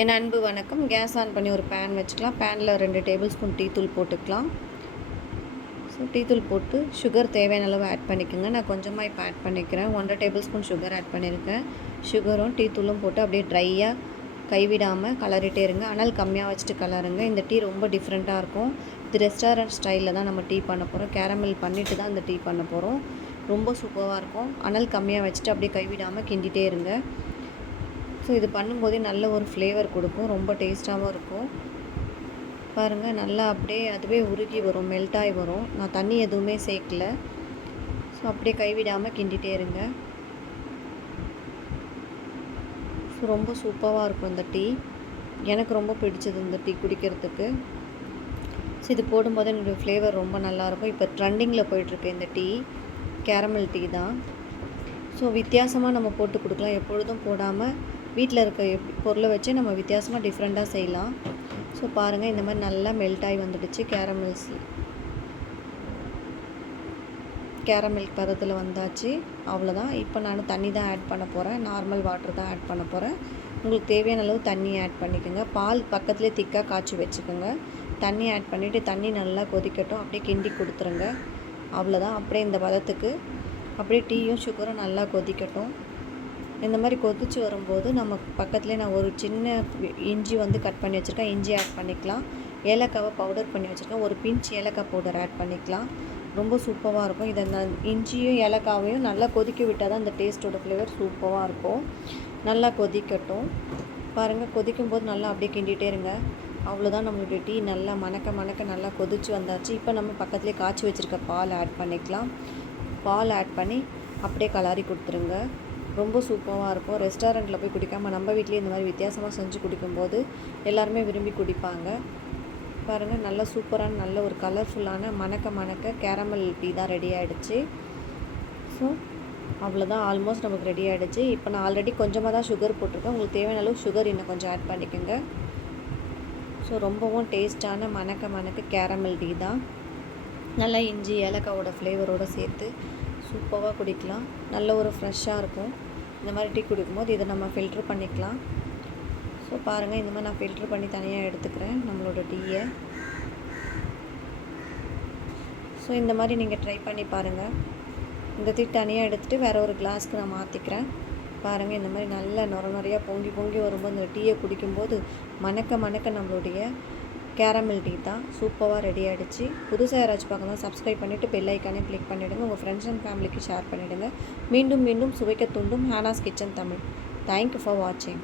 என் அன்பு வணக்கம். Case on பண்ணி ஒரு பேன் வச்சுக்கலாம். பேனில் ரெண்டு டேபிள் ஸ்பூன் டீத்தூள் போட்டுக்கலாம். ஸோ டீத்தூள் போட்டு சுகர் தேவையான அளவு ஆட் பண்ணிக்கோங்க. நான் கொஞ்சமாக இப்போ ஆட் பண்ணிக்கிறேன். ஒன்றரை டேபிள் ஸ்பூன் சுகர் ஆட் பண்ணியிருக்கேன் சுகரும் டீத்தூளும் போட்டு அப்படியே ட்ரையாக கைவிடாமல் கலரிட்டே இருங்க. ஆனால் கம்மியாக வச்சுட்டு கலருங்க. இந்த டீ ரொம்ப டிஃப்ரெண்ட்டாக இருக்கும். இது ரெஸ்டாரண்ட் ஸ்டைலில் தான் நம்ம டீ பண்ண போகிறோம் கேரமல் பண்ணிவிட்டு தான் இந்த டீ பண்ண போகிறோம் ரொம்ப சூப்பராக இருக்கும். அனல் கம்மியாக வச்சுட்டு அப்படியே கைவிடாமல் கிண்டிகிட்டே இருங்க. ஸோ இது பண்ணும்போதே நல்ல ஒரு ஃப்ளேவர் கொடுக்கும். ரொம்ப டேஸ்ட்டாகவும் இருக்கும். பாருங்கள் நல்லா அப்படியே அதுவே உருகி வரும் மெல்ட்டாகி வரும். நான் தண்ணி எதுவுமே சேர்க்கல. ஸோ அப்படியே கைவிடாமல் கிண்டிகிட்டே இருங்க. ஸோ ரொம்ப சூப்பராக இருக்கும் இந்த டீ. எனக்கு ரொம்ப பிடிச்சது இந்த டீ குடிக்கிறதுக்கு. ஸோ இது போடும்போது என்னுடைய ஃப்ளேவர் ரொம்ப நல்லாயிருக்கும் இப்போ ட்ரெண்டிங்கில் போயிட்டுருக்கு இந்த டீ. கேரமல் டீ தான். ஸோ வித்தியாசமாக நம்ம போட்டு கொடுக்கலாம். எப்பொழுதும் போடாமல் வீட்டில் இருக்க எப் பொருளை வச்சு நம்ம வித்தியாசமாக டிஃப்ரெண்ட்டாக செய்யலாம். ஸோ பாருங்கள் இந்த மாதிரி நல்லா மெல்ட் ஆகி வந்துடுச்சு. கேரமல்ஸ் கேரமல் பதத்தில் வந்தாச்சு. அவ்வளோதான் இப்போ நான் தண்ணி தான் ஆட் பண்ண போகிறேன் நார்மல் வாட்டர் தான் ஆட் பண்ண போகிறேன் உங்களுக்கு தேவையான அளவு தண்ணி ஆட் பண்ணிக்கோங்க. பால் பக்கத்துலேயே திக்காக காய்ச்சி வச்சுக்கோங்க. தண்ணி ஆட் பண்ணிவிட்டு தண்ணி நல்லா கொதிக்கட்டும். அப்படியே கிண்டி கொடுத்துருங்க. அவ்வளோதான் அப்படியே இந்த பதத்துக்கு. அப்படியே டீயும் சுகரும் நல்லா கொதிக்கட்டும். இந்த மாதிரி கொதிச்சு வரும்போது நம்ம பக்கத்துலேயே நான் ஒரு சின்ன இஞ்சி வந்து கட் பண்ணி வச்சுருக்கேன். இஞ்சி ஆட் பண்ணிக்கலாம். ஏலக்காவை பவுடர் பண்ணி வச்சுருக்கேன். ஒரு பிஞ்ச் ஏலக்காய் பவுடர் ஆட் பண்ணிக்கலாம். ரொம்ப சூப்பராக இருக்கும். இதை நான் இஞ்சியும் ஏலக்காவையும் நல்லா கொதிக்க விட்டால் தான் அந்த டேஸ்ட்டோட ஃப்ளேவர் சூப்பராக இருக்கும். நல்லா கொதிக்கட்டும். பாருங்கள் கொதிக்கும் போது நல்லா அப்படியே கிண்டிகிட்டே இருங்க. அவ்வளோதான் நம்மளுடைய டீ நல்லா மணக்க மணக்க நல்லா கொதிச்சு வந்தாச்சு. இப்போ நம்ம பக்கத்துலேயே காய்ச்சி வச்சுருக்க பால் ஆட் பண்ணிக்கலாம். பால் ஆட் பண்ணி அப்படியே கலாரி கொடுத்துருங்க. ரொம்ப சூப்பராக இருக்கும். ரெஸ்டாரண்ட்டில் போய் குடிக்காமல் நம்ம வீட்லேயே இந்த மாதிரி வித்தியாசமாக செஞ்சு குடிக்கும்போது எல்லாருமே விரும்பி குடிப்பாங்க. பாருங்கள் நல்ல சூப்பரான நல்ல ஒரு கலர்ஃபுல்லான மணக்க மணக்க கேரமல் டீ தான் ரெடி ஆகிடுச்சு ஸோ அவ்வளோதான் ஆல்மோஸ்ட் நமக்கு ரெடி ஆகிடுச்சு இப்போ நான் ஆல்ரெடி கொஞ்சமாக தான் சுகர் போட்டிருக்கேன். உங்களுக்கு தேவையான அளவு சுகர் இன்னும் கொஞ்சம் ஆட் பண்ணிக்கோங்க. ஸோ ரொம்பவும் டேஸ்ட்டான மணக்க மணக்க கேரமல் டீ தான். நல்லா இஞ்சி ஏலக்காவோட ஃப்ளேவரோடு சேர்த்து சூப்பராக குடிக்கலாம். நல்ல ஒரு ஃப்ரெஷ்ஷாக இருக்கும். இந்த மாதிரி டீ குடிக்கும்போது இதை நம்ம ஃபில்ட்ரு பண்ணிக்கலாம். ஸோ பாருங்கள் இந்த மாதிரி நான் ஃபில்ட்ரு பண்ணி தனியாக எடுத்துக்கிறேன் நம்மளோட டீயை. ஸோ இந்த மாதிரி நீங்கள் ட்ரை பண்ணி பாருங்கள் இந்த டீ தனியாக எடுத்துகிட்டு வேறு ஒரு கிளாஸ்க்கு நான் மாற்றிக்கிறேன் பாருங்கள் இந்த மாதிரி நல்ல நுர நுறையாக பொங்கி பொங்கி வரும்போது இந்த டீயை குடிக்கும்போது மணக்க மணக்க நம்மளுடைய கேரமில் டீ தான். சூப்பராக ரெடி ஆகிடுச்சு புதுசாக யாராச்சும் பார்க்கலாம் சப்ஸ்கிரைப் பண்ணிவிட்டு பெல் ஐக்கானே கிளிக் பண்ணிவிடுங்க உங்கள் ஃப்ரெண்ட்ஸ் அண்ட் ஃபேமிலிக்கு ஷேர் பண்ணிவிடுங்க மீண்டும் மீண்டும் சுவைக்க தூண்டும் Hana's kitchen Tamil. Thank you for வாட்சிங்